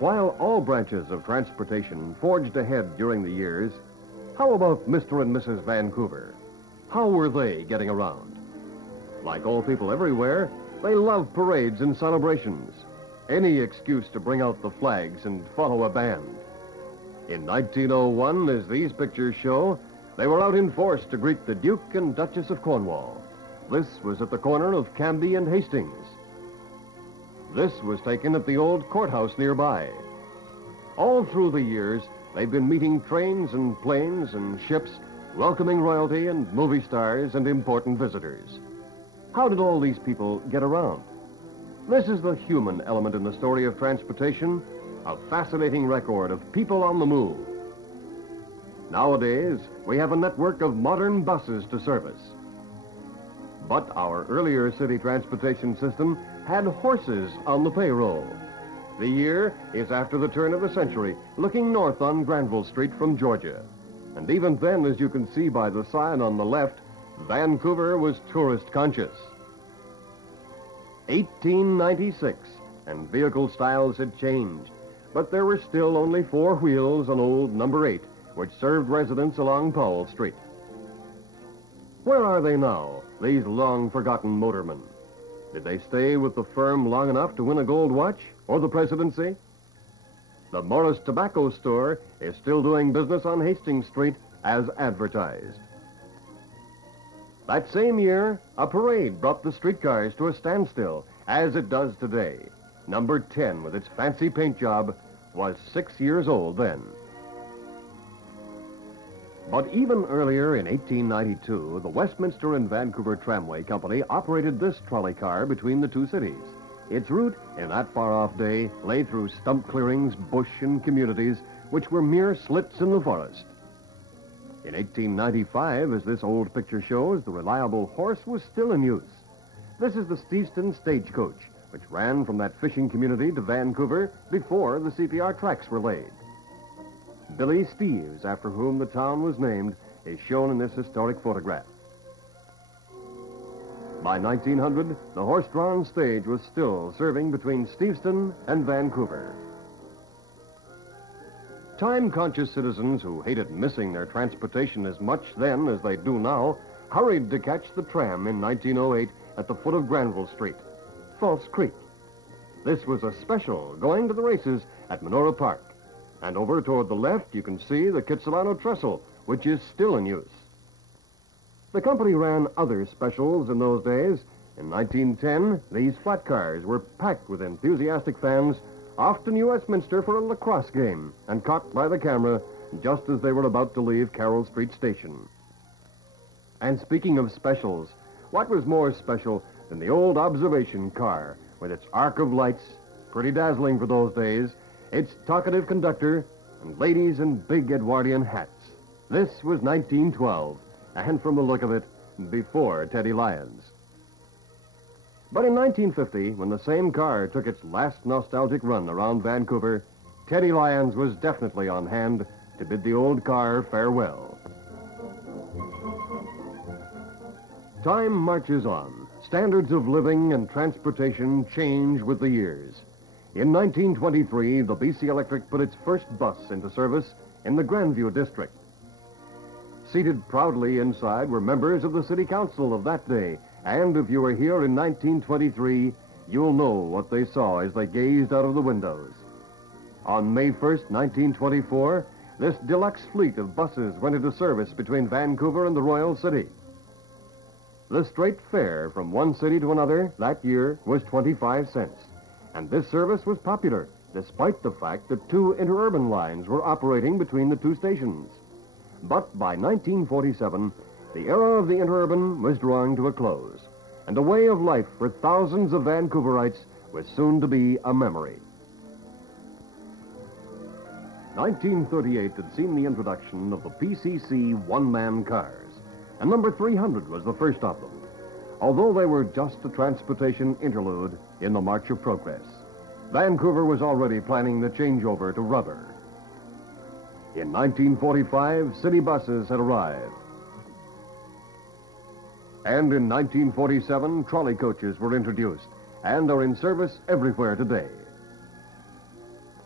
While all branches of transportation forged ahead during the years, how about Mr. and Mrs. Vancouver? How were they getting around? Like all people everywhere, they love parades and celebrations. Any excuse to bring out the flags and follow a band. In 1901, as these pictures show, they were out in force to greet the Duke and Duchess of Cornwall. This was at the corner of Cambie and Hastings. This was taken at the old courthouse nearby. All through the years, they've been meeting trains and planes and ships, welcoming royalty and movie stars and important visitors. How did all these people get around? This is the human element in the story of transportation, a fascinating record of people on the move. Nowadays, we have a network of modern buses to service. But our earlier city transportation system had horses on the payroll. The year is after the turn of the century, looking north on Granville Street from Georgia. And even then, as you can see by the sign on the left, Vancouver was tourist conscious. 1896, and vehicle styles had changed, but there were still only 4 wheels on old number 8, which served residents along Powell Street. Where are they now, these long-forgotten motormen? Did they stay with the firm long enough to win a gold watch or the presidency? The Morris Tobacco Store is still doing business on Hastings Street as advertised. That same year, a parade brought the streetcars to a standstill, as it does today. Number 10, with its fancy paint job, was 6 years old then. But even earlier in 1892, the Westminster and Vancouver Tramway Company operated this trolley car between the two cities. Its route in that far-off day lay through stump clearings, bush, and communities which were mere slits in the forest. In 1895, as this old picture shows, the reliable horse was still in use. This is the Steveston Stagecoach, which ran from that fishing community to Vancouver before the CPR tracks were laid. Billy Steeves, after whom the town was named, is shown in this historic photograph. By 1900, the horse-drawn stage was still serving between Steveston and Vancouver. Time-conscious citizens who hated missing their transportation as much then as they do now hurried to catch the tram in 1908 at the foot of Granville Street, False Creek. This was a special going to the races at Menora Park. And over toward the left, you can see the Kitsilano Trestle, which is still in use. The company ran other specials in those days. In 1910, these flat cars were packed with enthusiastic fans off to New Westminster for a lacrosse game and caught by the camera just as they were about to leave Carroll Street Station. And speaking of specials, what was more special than the old observation car with its arc of lights, pretty dazzling for those days, its talkative conductor, and ladies in big Edwardian hats? This was 1912, and from the look of it, before Teddy Lyons. But in 1950, when the same car took its last nostalgic run around Vancouver, Teddy Lyons was definitely on hand to bid the old car farewell. Time marches on. Standards of living and transportation change with the years. In 1923, the BC Electric put its first bus into service in the Grandview district. Seated proudly inside were members of the city council of that day, and if you were here in 1923, you'll know what they saw as they gazed out of the windows. On May 1st, 1924, this deluxe fleet of buses went into service between Vancouver and the Royal City. The straight fare from one city to another that year was 25 cents. And this service was popular, despite the fact that 2 interurban lines were operating between the two stations. But by 1947, the era of the interurban was drawing to a close, and a way of life for thousands of Vancouverites was soon to be a memory. 1938 had seen the introduction of the PCC one-man cars, and number 300 was the first of them, although they were just a transportation interlude in the march of progress. Vancouver was already planning the changeover to rubber. In 1945, city buses had arrived. And in 1947, trolley coaches were introduced, and are in service everywhere today.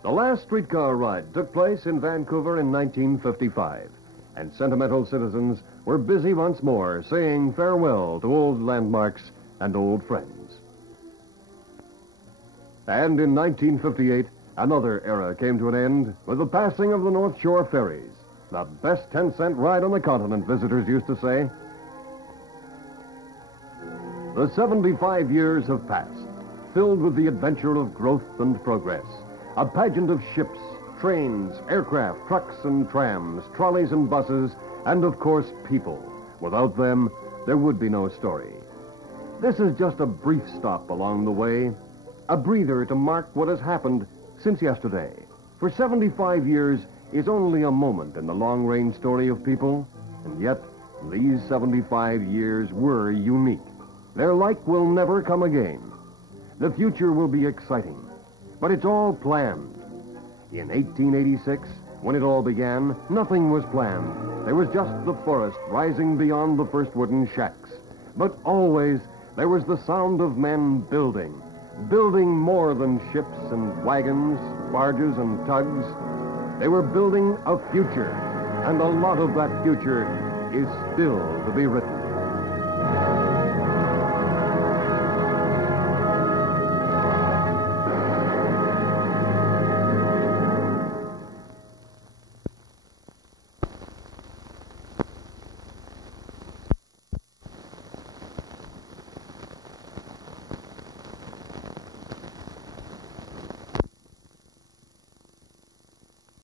The last streetcar ride took place in Vancouver in 1955, and sentimental citizens were busy once more saying farewell to old landmarks and old friends. And in 1958, another era came to an end with the passing of the North Shore ferries, the best 10-cent ride on the continent, visitors used to say. The 75 years have passed, filled with the adventure of growth and progress, a pageant of ships, trains, aircraft, trucks and trams, trolleys and buses, and of course people. Without them, there would be no story. This is just a brief stop along the way, a breather to mark what has happened since yesterday. For 75 years is only a moment in the long-range story of people, and yet these 75 years were unique. Their like will never come again. The future will be exciting, but it's all planned. In 1886, when it all began, nothing was planned. There was just the forest rising beyond the first wooden shacks. But always there was the sound of men building more than ships and wagons, barges and tugs. They were building a future, and a lot of that future is still to be written.